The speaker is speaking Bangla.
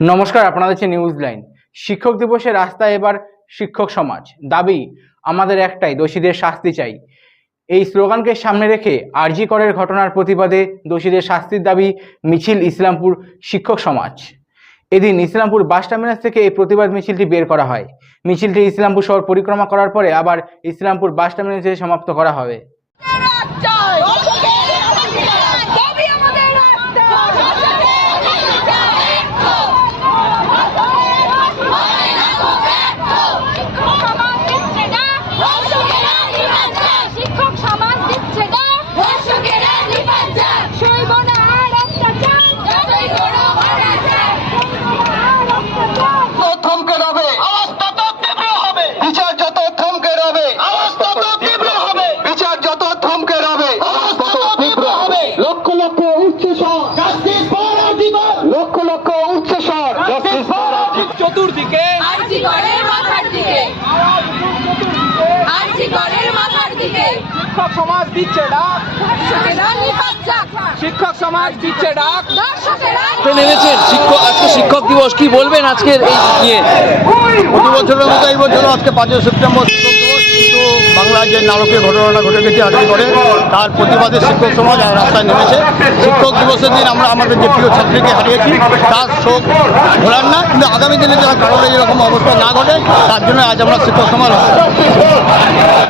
নমস্কার আপনাদের হচ্ছে নিউজ লাইন শিক্ষক দিবসে রাস্তায় এবার শিক্ষক সমাজ। দাবি, আমাদের একটাই, দোষীদের শাস্তি চাই। এই স্লোগানকে সামনে রেখে আরজি করের ঘটনার প্রতিবাদে দোষীদের শাস্তির দাবি, মিছিল ইসলামপুর শিক্ষক সমাজ। এদিন ইসলামপুর বাস টার্মিনাস থেকে এই প্রতিবাদ মিছিলটি বের করা হয়। মিছিলটি ইসলামপুর শহর পরিক্রমা করার পরে আবার ইসলামপুর বাস টার্মিনাসে সমাপ্ত করা হবে। চতুর্দিকে। আরজি করের মাথার দিকে। আরজি করের মাথার দিকে। শিক্ষক সমাজ দিচ্ছে ডাক। দর্শকেরা শিক্ষক সমাজ দিচ্ছে ডাক। নেমেছেন। শিক্ষক আজকে শিক্ষক দিবস। কি বলবেন আজকের এই নিয়ে প্রতি বছরের মতো এই বছর আজকে পাঁচই সেপ্টেম্বর বাংলায় যে নারকীয় ঘটনাটা ঘটে গেছে আজকে করে তার প্রতিবাদে শিক্ষক সমাজ রাস্তায় নেমেছে। শিক্ষক দিবসের দিন আমরা আমাদের যে প্রিয় ছাত্রীকে হারিয়েছি, তার শোক ঘোরার না, কিন্তু আগামী দিনে যারা কারণে এরকম অবস্থা না ঘটে, তার জন্য আজ আমরা শিক্ষক সমাজ